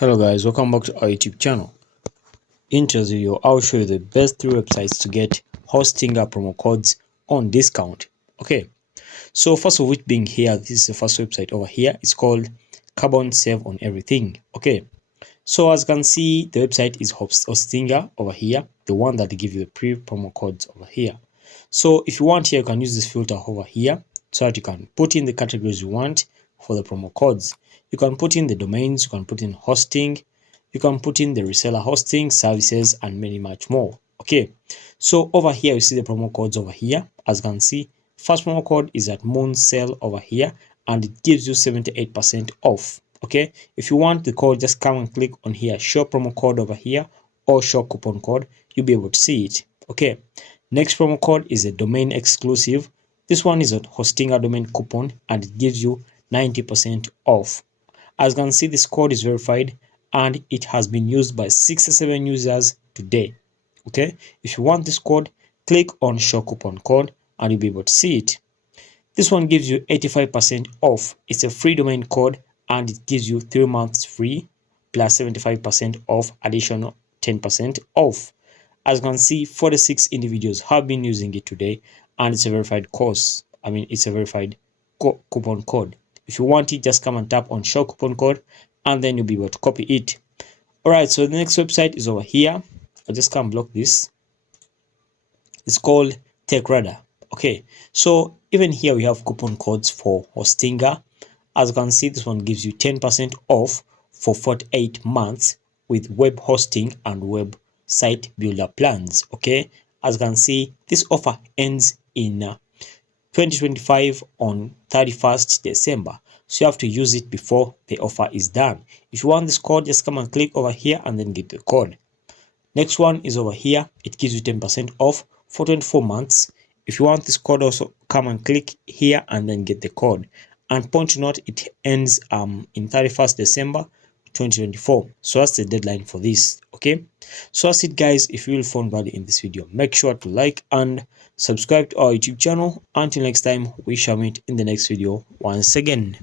Hello guys, welcome back to our YouTube channel. In today's video, I'll show you the best 3 websites to get hosting promo codes on discount. Okay, so first of which being here, this is the first website over here. It's called Carbon Save on Everything. Okay, so as you can see, the website is Hostinger over here, the one that give you the pre-promo codes over here. So if you want here, you can use this filter over here so that you can put in the categories you want for the promo codes. You can put in the domains, you can put in hosting, you can put in the reseller hosting, services, and many much more. Okay, so over here you see the promo codes over here. As you can see, first promo code is at Moon Sale over here, and it gives you 78% off. Okay, if you want the code, just come and click on here, show promo code over here, or show coupon code. You'll be able to see it. Okay, next promo code is a domain exclusive. This one is a Hostinger domain coupon, and it gives you 90% off. As you can see, this code is verified and it has been used by 67 users today. Okay, if you want this code, click on show coupon code and you'll be able to see it. This one gives you 85% off. It's a free domain code and it gives you 3 months free plus 75% off, additional 10% off. As you can see, 46 individuals have been using it today, and it's a verified course. It's a verified coupon code. If you want it, just come and tap on show coupon code and then you'll be able to copy it. Alright, so the next website is over here. I'll just come block this. It's called TechRadar. Okay, so even here we have coupon codes for Hostinger. As you can see, this one gives you 10% off for 48 months with web hosting and website builder plans. Okay, as you can see, this offer ends in 2025 on 31st December. So you have to use it before the offer is done. If you want this code, just come and click over here and then get the code. Next one is over here. It gives you 10% off for 24 months. If you want this code, also come and click here and then get the code. And point to note, it ends in 31st December 2024. So that's the deadline for this. Okay, so that's it guys. If you will find value in this video, make sure to like and subscribe to our YouTube channel. Until next time, we shall meet in the next video once again.